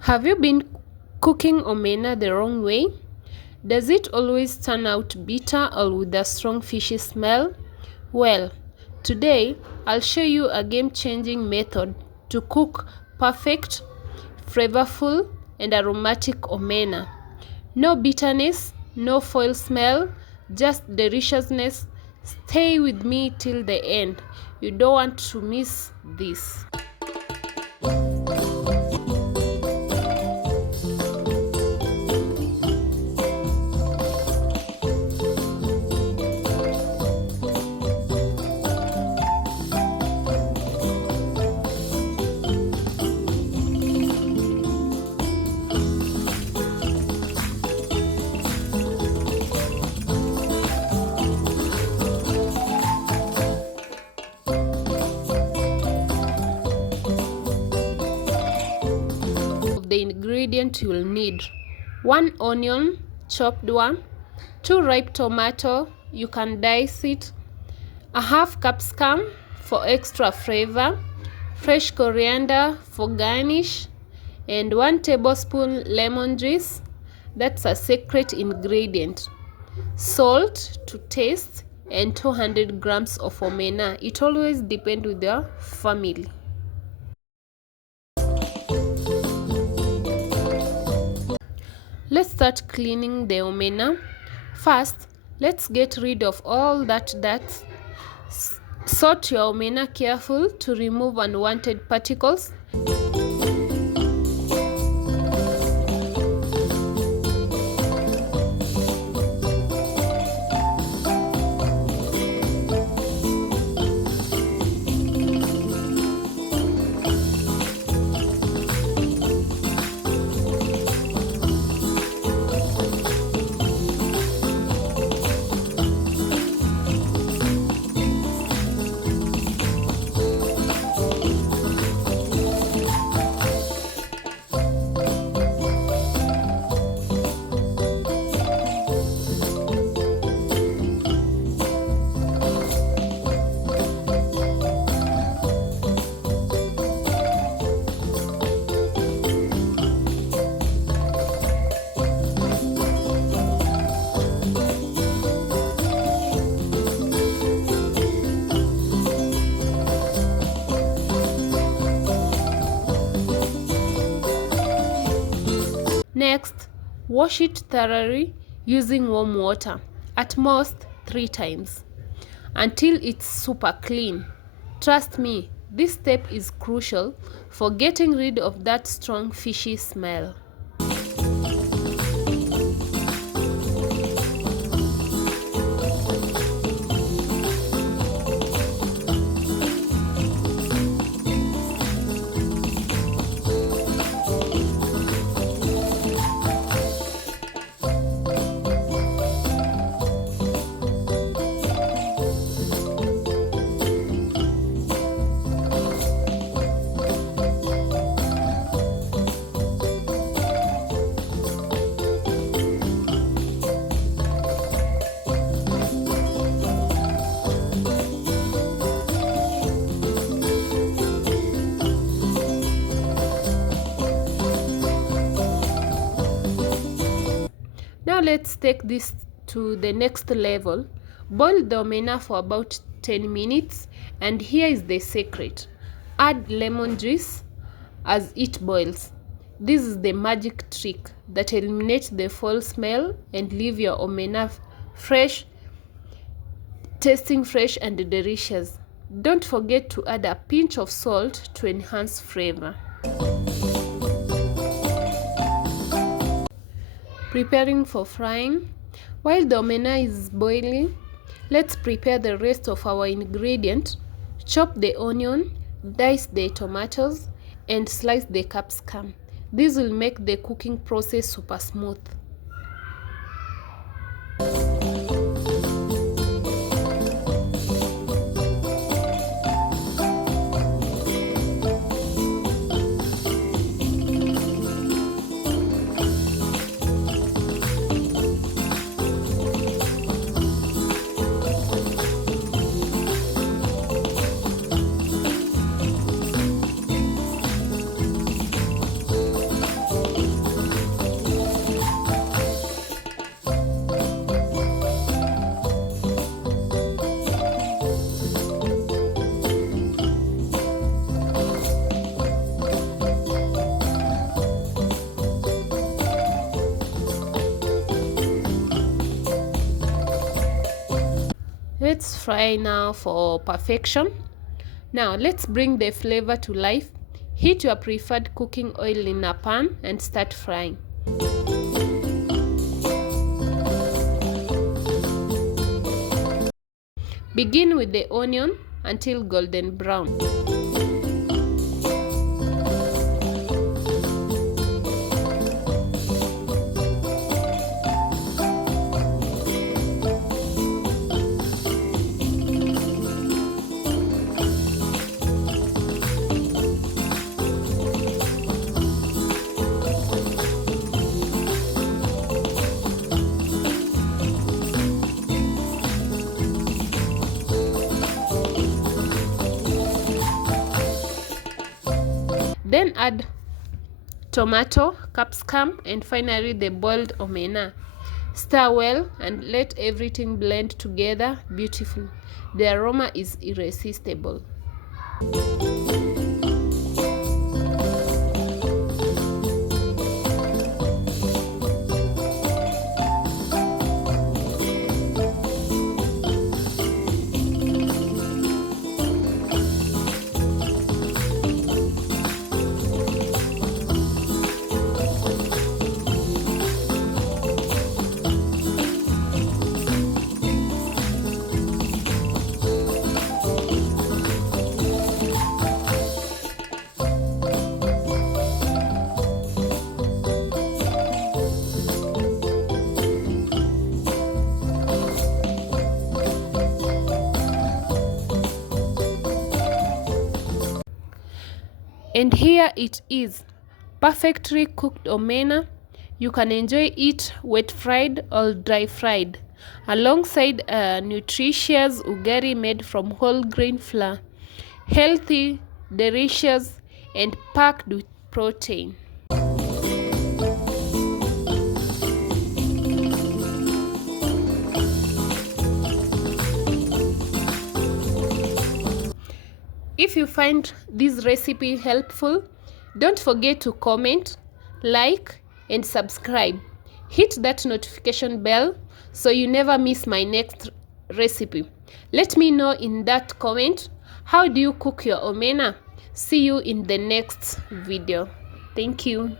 Have you been cooking omena the wrong way? Does it always turn out bitter or with a strong fishy smell? Well, today I'll show you a game-changing method to cook perfect, flavorful, and aromatic omena. No bitterness, no foul smell, just deliciousness. Stay with me till the end. You don't want to miss this. The ingredient you'll need: 1 onion, chopped one, 2 ripe tomato, you can dice it, a half capsicum for extra flavor, fresh coriander for garnish, and 1 tablespoon lemon juice, that's a secret ingredient, salt to taste, and 200 grams of omena. It always depends with your family. Let's start cleaning the omena. First, let's get rid of all that dirt. Sort your omena carefully to remove unwanted particles. Next, wash it thoroughly using warm water, at most 3 times, until it's super clean. Trust me, this step is crucial for getting rid of that strong fishy smell. Now let's take this to the next level. Boil the omena for about 10 minutes, and here is the secret. Add lemon juice as it boils. This is the magic trick that eliminates the foul smell and leave your omena fresh, tasting fresh and delicious. Don't forget to add a pinch of salt to enhance flavor. Preparing for frying. While the omena is boiling, let's prepare the rest of our ingredients. Chop the onion, dice the tomatoes, and slice the capsicum. This will make the cooking process super smooth. let's fry now for perfection. Now let's bring the flavor to life. Heat your preferred cooking oil in a pan and start frying. Begin with the onion until golden brown. Then add tomato, capsicum, and finally the boiled omena. Stir well and let everything blend together beautifully. The aroma is irresistible. And here it is, perfectly cooked omena. You can enjoy it wet fried or dry fried, alongside a nutritious ugali made from whole grain flour. Healthy, delicious, and packed with protein. If you find this recipe helpful, don't forget to comment, like, and subscribe. Hit that notification bell so you never miss my next recipe. Let me know in that comment, how do you cook your omena? See you in the next video. Thank you.